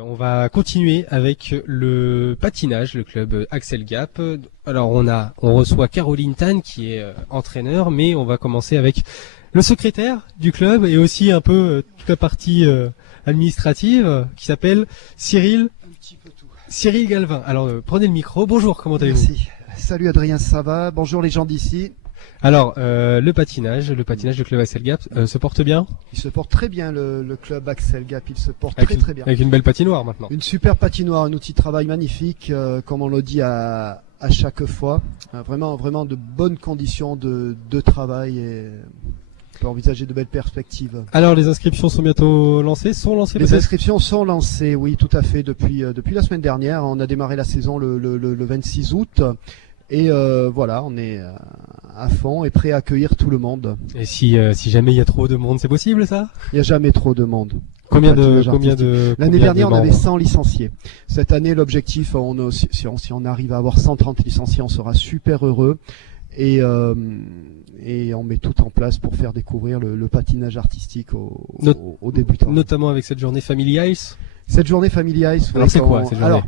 On va continuer avec le patinage, le club Axel Gap. Alors on reçoit Caroline Tan qui est entraîneur, mais on va commencer avec le secrétaire du club et aussi un peu toute la partie administrative qui s'appelle Cyril. Un petit peu tout. Cyril Galvin. Alors prenez le micro. Bonjour, comment allez-vous? Merci. Salut Adrien, ça va? Bonjour les gens d'ici. Alors le patinage du club Axel Gap se porte bien? Il se porte très bien le club Axel Gap, il se porte très bien. Avec une belle patinoire maintenant. Une super patinoire, un outil de travail magnifique, comme on le dit à chaque fois. Vraiment de bonnes conditions de travail et on peut envisager de belles perspectives. Alors les inscriptions sont bientôt lancées, Les inscriptions sont lancées, oui tout à fait, depuis la semaine dernière. On a démarré la saison le 26 août. Et voilà, on est à fond et prêt à accueillir tout le monde. Et si jamais il y a trop de monde, c'est possible ça? Il n'y a jamais trop de monde. Combien de L'année dernière, on avait 100 licenciés. Cette année, l'objectif, si on arrive à avoir 130 licenciés, on sera super heureux. Et on met tout en place pour faire découvrir le patinage artistique aux débutants. Notamment avec cette journée Family Ice. Cette journée Family Ice. Alors c'est quoi cette journée?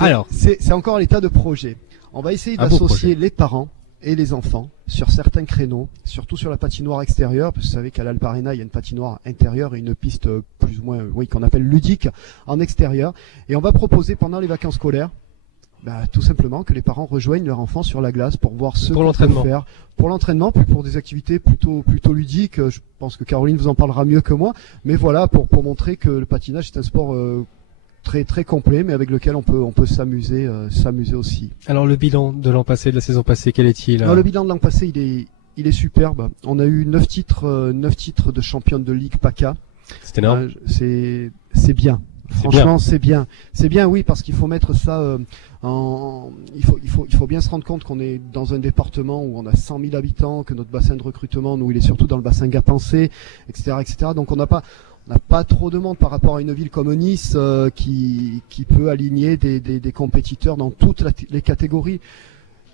Alors c'est encore l'état de projet. On va essayer d'associer les parents et les enfants sur certains créneaux, surtout sur la patinoire extérieure, parce que vous savez qu'à l'Alparena, il y a une patinoire intérieure et une piste plus ou moins, qu'on appelle ludique en extérieur. Et on va proposer pendant les vacances scolaires, tout simplement que les parents rejoignent leur enfant sur la glace pour voir ce qu'on peut faire. Pour l'entraînement, puis pour des activités plutôt ludiques. Je pense que Caroline vous en parlera mieux que moi. Mais voilà, pour montrer que le patinage est un sport très complet, mais avec lequel on peut s'amuser aussi. Alors le bilan de l'an passé, de la saison passée, quel est-il? Le bilan de l'an passé, il est superbe. On a eu 9 titres de championne de Ligue PACA. C'est énorme. C'est bien. Franchement, c'est bien. C'est bien, oui, parce qu'il faut mettre ça il faut bien se rendre compte qu'on est dans un département où on a 100 000 habitants, que notre bassin de recrutement, nous, il est surtout dans le bassin gapençais, etc., etc. Donc on n'a pas trop de monde par rapport à une ville comme Nice qui peut aligner des compétiteurs dans toutes les catégories.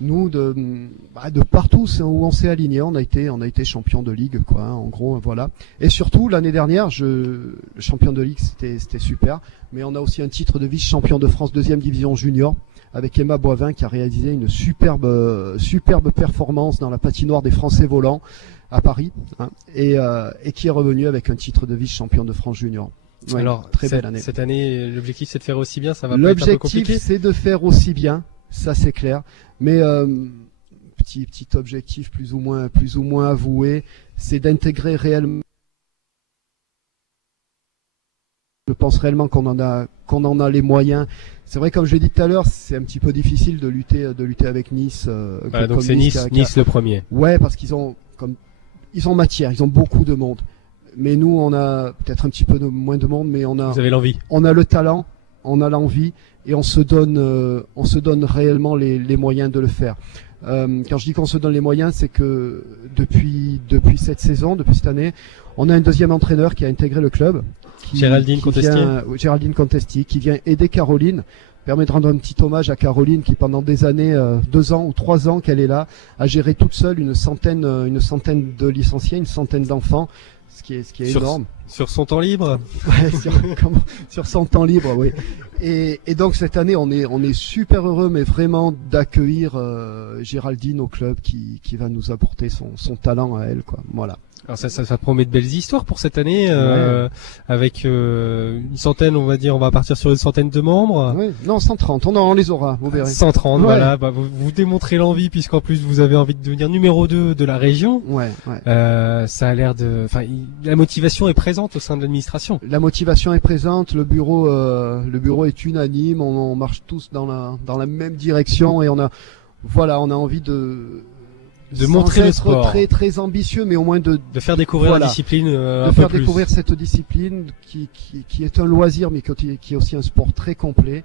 Nous, de partout où on s'est aligné, on a été champion de ligue, quoi. En gros, voilà. Et surtout l'année dernière, le champion de ligue, c'était super. Mais on a aussi un titre de vice-champion de France 2e division junior avec Emma Boivin qui a réalisé une superbe performance dans la patinoire des Français volants à Paris, et qui est revenu avec un titre de vice-champion de France junior. Ouais, alors, très belle année. Cette année, l'objectif c'est de faire aussi bien, ça va pas être un peu compliqué? L'objectif c'est de faire aussi bien, ça c'est clair. Mais petit objectif plus ou moins avoué, c'est d'intégrer réellement. Je pense réellement qu'on en a les moyens. C'est vrai, comme je l'ai dit tout à l'heure, c'est un petit peu difficile de lutter avec Nice. Donc c'est Nice le premier. Ouais, parce qu'ils ont matière, ils ont beaucoup de monde. Mais nous, on a peut-être un petit peu moins de monde, mais Vous avez l'envie. On a le talent, on a l'envie, et on se donne réellement les moyens de le faire. Quand je dis qu'on se donne les moyens, c'est que depuis cette saison, depuis cette année, on a un deuxième entraîneur qui a intégré le club. Géraldine Contesti, qui vient aider Caroline. Permet de rendre un petit hommage à Caroline qui pendant des années, 2 ans ou 3 ans qu'elle est là, a géré toute seule une centaine de licenciés, une centaine d'enfants, ce qui est énorme. Sur son temps libre? Ouais, sur son temps libre, oui. Et donc cette année, on est super heureux, mais vraiment d'accueillir Géraldine au club qui va nous apporter son talent à elle, quoi. Voilà. Alors ça promet de belles histoires pour cette année, avec une centaine, on va dire, on va partir sur une centaine de membres. Oui, non, 130, on les aura, vous verrez. 130, ouais. Voilà, vous démontrez l'envie, puisqu'en plus vous avez envie de devenir numéro 2 de la région. Ouais. Ça a l'air la motivation est présente au sein de l'administration. La motivation est présente, le bureau est unanime, on marche tous dans la même direction et on a envie de montrer le sport, très très ambitieux, mais au moins de faire découvrir la discipline, de faire découvrir cette discipline qui est un loisir, mais qui est aussi un sport très complet,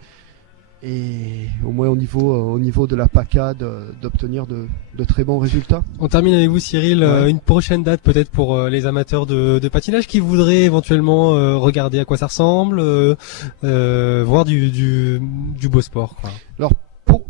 et au moins au niveau de la PACA d'obtenir de très bons résultats. On termine avec vous, Cyril. Une prochaine date peut-être pour les amateurs de patinage qui voudraient éventuellement regarder à quoi ça ressemble, voir du beau sport, quoi. Alors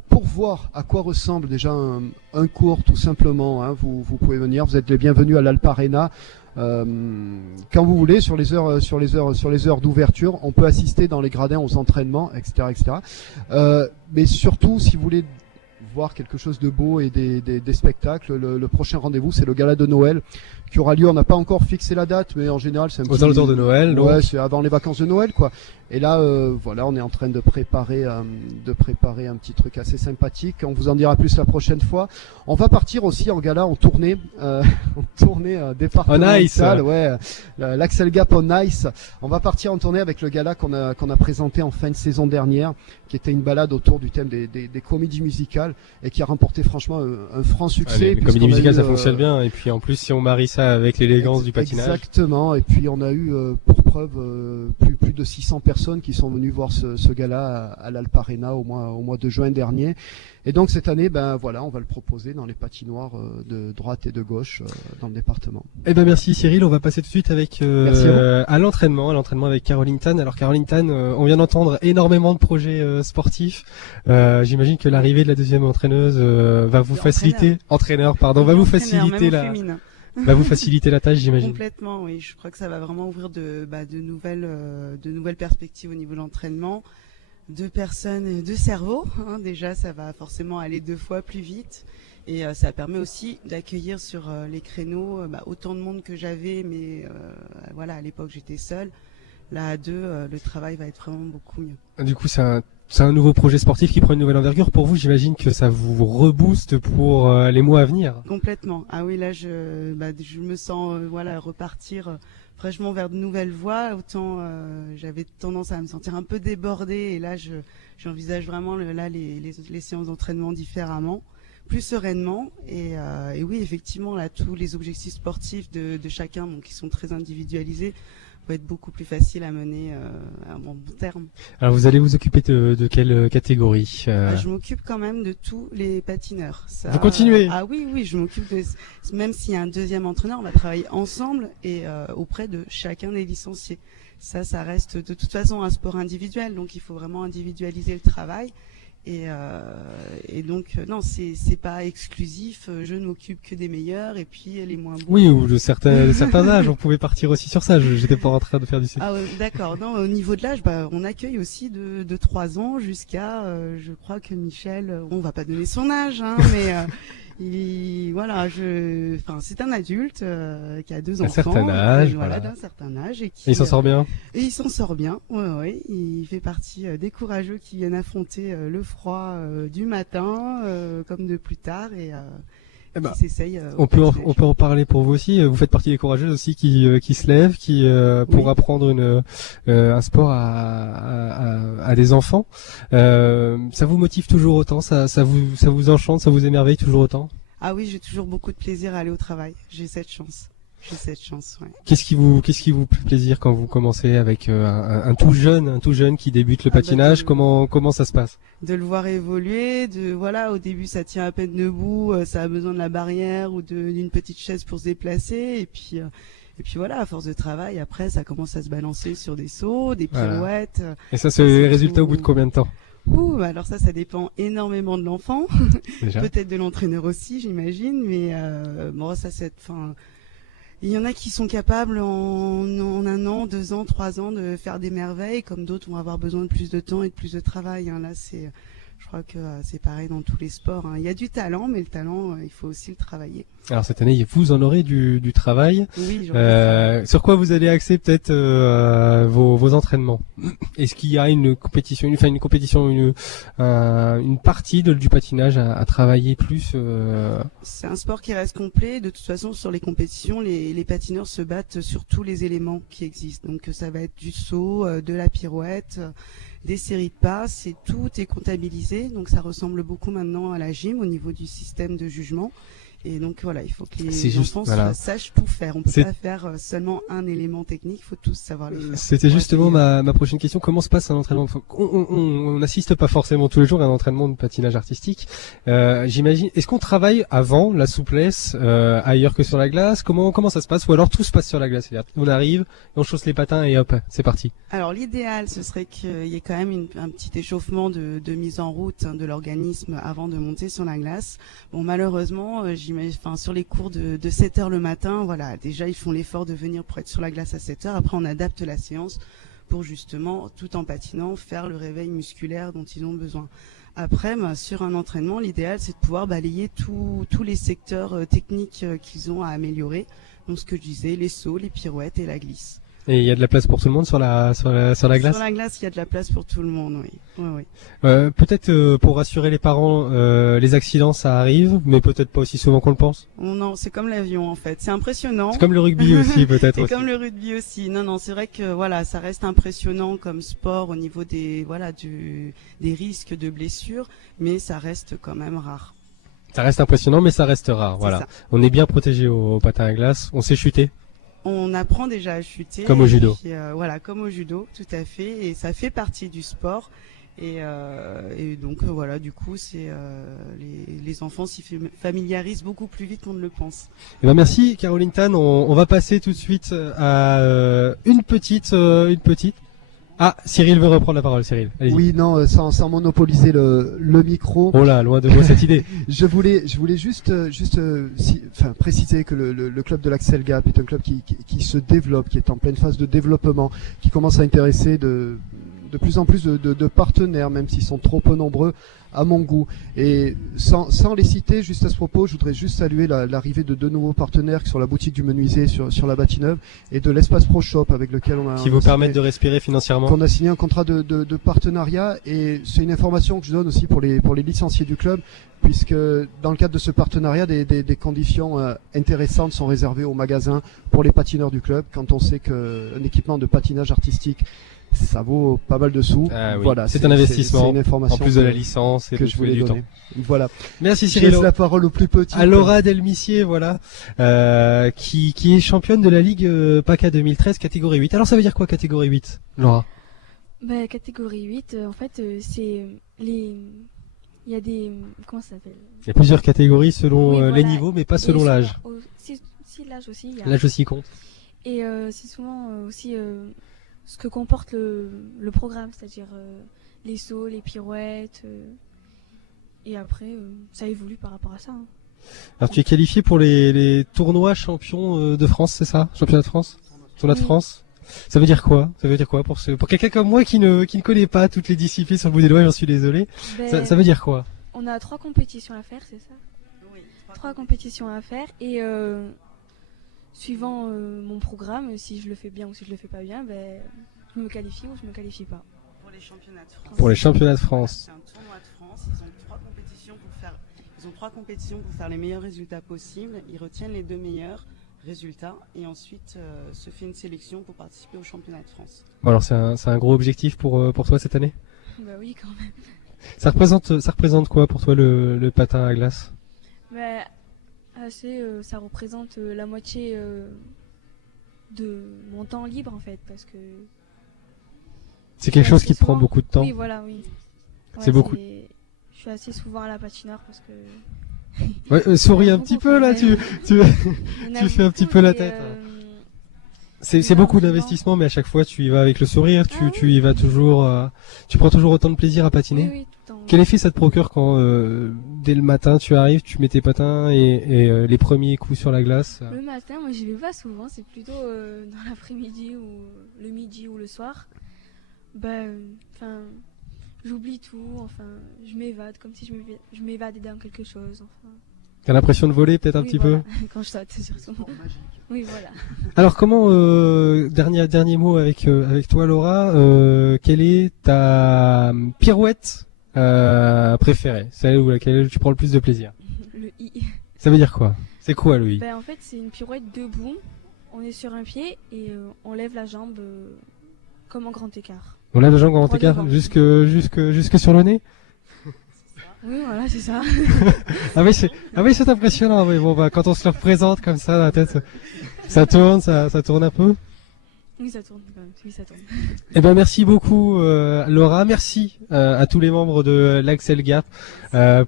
pour voir à quoi ressemble déjà un cours, tout simplement, vous pouvez venir, vous êtes les bienvenus à l'Alparena. Quand vous voulez, sur les heures d'ouverture, on peut assister dans les gradins aux entraînements, etc., etc. Mais surtout, si vous voulez voir quelque chose de beau et des spectacles, le prochain rendez-vous, c'est le gala de Noël qui aura lieu. On n'a pas encore fixé la date, mais en général, c'est un aux alentours de Noël. Donc. Ouais, c'est avant les vacances de Noël, quoi. Et là, voilà, on est en train de préparer un petit truc assez sympathique. On vous en dira plus la prochaine fois. On va partir aussi en gala, en tournée départementale. Ouais, l'Axel Gap on Ice. On va partir en tournée avec le gala qu'on a présenté en fin de saison dernière, qui était une balade autour du thème des comédies musicales et qui a remporté franchement un franc succès. Les comédies musicales, ça fonctionne bien. Et puis en plus, si on marie ça avec l'élégance du patinage. Exactement. Et puis on a eu pour preuve plus de 600 personnes qui sont venues voir ce gala à l'Alp Arena au mois de juin dernier. Et donc cette année, ben voilà, on va le proposer dans les patinoires de droite et de gauche dans le département. Eh ben merci Cyril, on va passer tout de suite avec à l'entraînement avec Caroline Tan. Alors Caroline Tan, on vient d'entendre énormément de projets sportifs. J'imagine que l'arrivée de la deuxième entraîneuse va vous faciliter, va vous faciliter la tâche, j'imagine. Complètement, oui. Je crois que ça va vraiment ouvrir de nouvelles perspectives au niveau de l'entraînement, de personnes, de cerveau. Hein. Déjà, ça va forcément aller 2 fois plus vite. Et ça permet aussi d'accueillir sur les créneaux autant de monde que j'avais, mais voilà, à l'époque j'étais seule. Là, à 2, le travail va être vraiment beaucoup mieux. Du coup, c'est un nouveau projet sportif qui prend une nouvelle envergure. Pour vous, j'imagine que ça vous rebooste pour les mois à venir. Complètement. Ah oui, là, je me sens repartir fraîchement vers de nouvelles voies. Autant j'avais tendance à me sentir un peu débordée, et là, j'envisage vraiment les séances d'entraînement différemment, plus sereinement. Et oui, effectivement, là, tous les objectifs sportifs de chacun, qui sont très individualisés, va être beaucoup plus facile à mener à bon terme. Alors vous allez vous occuper de quelle catégorie Je m'occupe quand même de tous les patineurs. Ça, vous continuez Ah oui, je m'occupe même s'il y a un deuxième entraîneur, on va travailler ensemble et auprès de chacun des licenciés. Ça reste de toute façon un sport individuel, donc il faut vraiment individualiser le travail. Et donc non, c'est pas exclusif. Je ne m'occupe que des meilleurs et puis les moins bons. Oui, ou de certains âges. On pouvait partir aussi sur ça. J'étais pas en train de faire du. Ah ouais, d'accord. Non, au niveau de l'âge, on accueille aussi de 3 ans jusqu'à, je crois que Michel, on va pas donner son âge, hein, mais c'est un adulte qui a 2 enfants. D'un certain âge et qui. Et il s'en sort bien. Et il s'en sort bien. Ouais. Il fait partie des courageux qui viennent affronter le froid du matin comme de plus tard et qui s'essayent. On peut en parler pour vous aussi. Vous faites partie des courageux aussi qui se lèvent, pour apprendre un sport à des enfants. Ça vous motive toujours autant, ça vous enchante, ça vous émerveille toujours autant? Ah oui, j'ai toujours beaucoup de plaisir à aller au travail. J'ai cette chance. Ouais. Qu'est-ce qui vous fait plaisir quand vous commencez avec un tout jeune qui débute le patinage? Comment ça se passe? De le voir évoluer, au début ça tient à peine debout, ça a besoin de la barrière ou d'une petite chaise pour se déplacer, et puis voilà, à force de travail, après ça commence à se balancer sur des sauts, des pirouettes. Et ça, c'est le résultat au bout de combien de temps? Alors ça dépend énormément de l'enfant, peut-être de l'entraîneur aussi, j'imagine, mais il y en a qui sont capables en 1 an, 2 ans, 3 ans de faire des merveilles, comme d'autres vont avoir besoin de plus de temps et de plus de travail. Là, je crois que c'est pareil dans tous les sports. Il y a du talent, mais le talent, il faut aussi le travailler. Alors cette année, vous en aurez du travail. Oui, sur quoi vous allez axer peut-être vos entraînements? Est-ce qu'il y a une partie du patinage à travailler plus C'est un sport qui reste complet. De toute façon, sur les compétitions, les patineurs se battent sur tous les éléments qui existent. Donc ça va être du saut, de la pirouette, des séries de pas, tout est comptabilisé. Donc ça ressemble beaucoup maintenant à la gym au niveau du système de jugement. Et donc voilà, il faut que les enfants sachent tout faire. On peut pas faire seulement un élément technique, il faut tous savoir les faire. C'était justement ma prochaine question. Comment se passe un entraînement? On n'assiste pas forcément tous les jours à un entraînement de patinage artistique. J'imagine. Est-ce qu'on travaille avant la souplesse ailleurs que sur la glace? Comment ça se passe? Ou alors tout se passe sur la glace? C'est-à-dire, on arrive, on chausse les patins et hop, c'est parti. Alors l'idéal, ce serait qu'il y ait quand même un petit échauffement de mise en route de l'organisme avant de monter sur la glace. Bon, malheureusement, sur les cours de 7 heures le matin, voilà, déjà ils font l'effort de venir pour être sur la glace à 7 heures. Après, on adapte la séance pour justement, tout en patinant, faire le réveil musculaire dont ils ont besoin. Après, sur un entraînement, l'idéal, c'est de pouvoir balayer tous les secteurs techniques qu'ils ont à améliorer. Donc, ce que je disais, les sauts, les pirouettes et la glisse. Et il y a de la place pour tout le monde sur la glace? Sur la glace, il y a de la place pour tout le monde, oui. Oui. Peut-être pour rassurer les parents, les accidents, ça arrive, mais peut-être pas aussi souvent qu'on le pense. Non, c'est comme l'avion en fait. C'est impressionnant. C'est comme le rugby aussi, peut-être. C'est comme le rugby aussi. Non, c'est vrai que voilà, ça reste impressionnant comme sport au niveau des risques de blessures, mais ça reste quand même rare. Ça reste impressionnant, mais ça reste rare. Voilà. Ça. On est bien protégé au patin à glace. On sait chuter. On apprend déjà à chuter. Comme au judo. Puis, voilà, comme au judo, tout à fait. Et ça fait partie du sport. Et donc voilà, du coup, c'est les enfants s'y familiarisent beaucoup plus vite qu'on ne le pense. Eh ben merci Caroline Tan. On va passer tout de suite à une petite. Ah, Cyril veut reprendre la parole. Cyril, allez-y. Oui, non, sans monopoliser le micro. Oh là, loin de moi cette idée. Je voulais juste préciser que le club de l'Axel Gap est un club qui se développe, qui est en pleine phase de développement, qui commence à intéresser de plus en plus de partenaires, même s'ils sont trop peu nombreux à mon goût. Et sans les citer, juste à ce propos, je voudrais juste saluer l'arrivée de 2 nouveaux partenaires qui sont la boutique du menuisier sur la Bâtineuve et de l'espace Pro Shop avec lequel qui vous permettent de respirer financièrement. Qu'on a signé un contrat de partenariat, et c'est une information que je donne aussi pour les licenciés du club, puisque dans le cadre de ce partenariat, des conditions intéressantes sont réservées aux magasins pour les patineurs du club, quand on sait qu'un équipement de patinage artistique, ça vaut pas mal de sous. Ah oui. Voilà, c'est un investissement. C'est une information en plus de la licence et que je voulais du donner. temps. Voilà. Merci Je Cyril. laisse la parole au plus petit. À Laura Delmissier, voilà, qui est championne de la Ligue PACA 2013 catégorie 8. Alors ça veut dire quoi catégorie 8, Laura? Catégorie 8, en fait, c'est il y a des, comment ça s'appelle? Il y a plusieurs catégories selon Oui, les voilà. niveaux, mais pas selon l'âge. Si l'âge aussi. L'âge aussi compte. Et c'est souvent aussi ce que comporte le programme, c'est-à-dire les sauts, les pirouettes. Et après, ça évolue par rapport à ça. Hein. Alors tu es qualifié pour les tournois champions de France, c'est ça? Championnat de France? Tournoi de France? Ça veut dire quoi? Ça veut dire quoi pour quelqu'un comme moi qui ne connaît pas toutes les disciplines sur le bout des doigts, j'en suis désolé. Ça veut dire quoi? On a 3 compétitions à faire, c'est ça? Oui. 3 compétitions à faire, et suivant mon programme, si je le fais bien ou si je le fais pas bien, je me qualifie ou je me qualifie pas. Pour les championnats de France. Pour les championnats de France. C'est un tournoi de France. Ils ont 3 compétitions pour faire les meilleurs résultats possibles. Ils retiennent les 2 meilleurs résultats et ensuite se fait une sélection pour participer au championnat de France. Bon, alors c'est un gros objectif pour toi cette année? Bah oui, quand même. Ça représente quoi pour toi le patin à glace? Ça représente la moitié de mon temps libre en fait, parce que c'est quelque chose qui prend beaucoup de temps. Oui, voilà, oui. Ouais, c'est beaucoup. Je suis assez souvent à la patinoire parce que. Ouais, souris un petit peu là, tu fais un petit peu la tête. C'est beaucoup d'investissement, mais à chaque fois tu y vas avec le sourire, tu y vas toujours, tu prends toujours autant de plaisir à patiner. Oui, tout le temps. Quel effet ça te procure quand dès le matin tu arrives, tu mets tes patins et les premiers coups sur la glace? Le matin, moi j'y vais pas souvent, c'est plutôt dans l'après-midi ou le midi ou le soir. J'oublie tout, je m'évade comme si je m'évadais dans quelque chose. T'as l'impression de voler peut-être un petit peu? Quand je saute, surtout. Oui, voilà. Alors comment, dernier mot avec toi Laura, quelle est ta pirouette préférée, celle ou laquelle tu prends le plus de plaisir? Le I. Ça veut dire quoi? C'est quoi le I? En fait, c'est une pirouette debout, on est sur un pied et on lève la jambe comme en grand écart. On lève la jambe en grand écart jusque sur le nez? Oui, voilà, c'est ça. Ah oui, c'est impressionnant. Oui, bon, quand on se le représente comme ça dans la tête, ça tourne un peu. Oui, ça tourne quand même. Oui, ça tourne. Eh ben, merci beaucoup, Laura. Merci à tous les membres de l'Axel Gap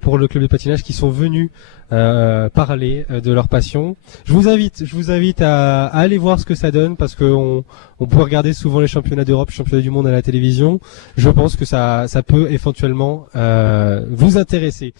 pour le club de patinage qui sont venus parler de leur passion. Je vous invite à aller voir ce que ça donne, parce que on peut regarder souvent les championnats d'Europe, les championnats du monde à la télévision. Je pense que ça peut éventuellement vous intéresser.